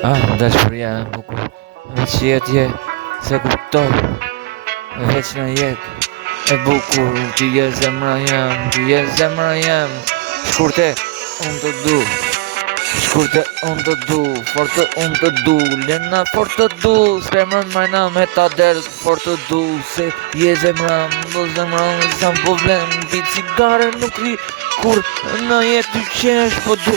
Dashuria e bukur, veç jetje, se kuptoj, veç në jetë e bukur, ti je zemra jem, ti je zemra jem. Shkurte, unë të du, shkurte unë të du, forte unë të du, lena fort të du, s'premën majna me ta derë, fort të du, se je zemra, do zemra, sa më problem, ti cigare nuk ri, kur në jetë ty qesh, po du,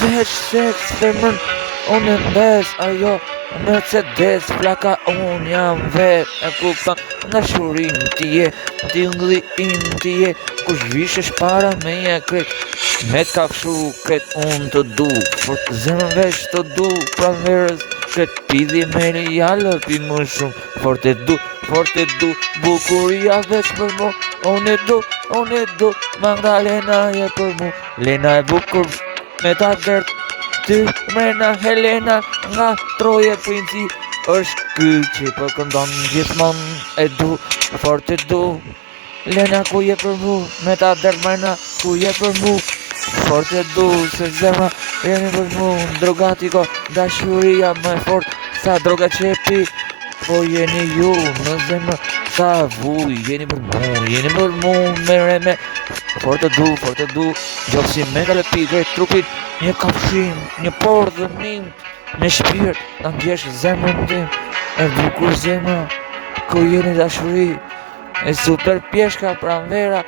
veç seks, s'premën, unë e mbes, ajo, Mercedes, plaka unë jam vet, e kupton, dashurin ti je, ti ngli im ti je, kush vishesh para me je kret, me t'kafshu kret unë të du, fort zemën veç të du, pra verës, kret pidhi me jalë pi më shumë, fort e du, bukuria veç për mu, unë e du, Magdalena je për mu, Lena e bukur, me ta dert, ty mrena Helena nga Troje Princi është ky që po këndon gjithmon e du, fort e du, Lena ku je për mu, me ta dert mrena ku je për mu, fort e du, se zemra jeni për mu, drogatiko, dashuria më e fort, sa droga që e pi, po jeni ju në zemra, sa vuj, jeni për mu, me, fort e du, gjoksi me ka lepi drejt trupit, një kafshim, një por dhënim, me shpirt, ta ndjesh zemrën tim, e bukur zemra, ku jeni dashuri, e super pjeshka pranvera,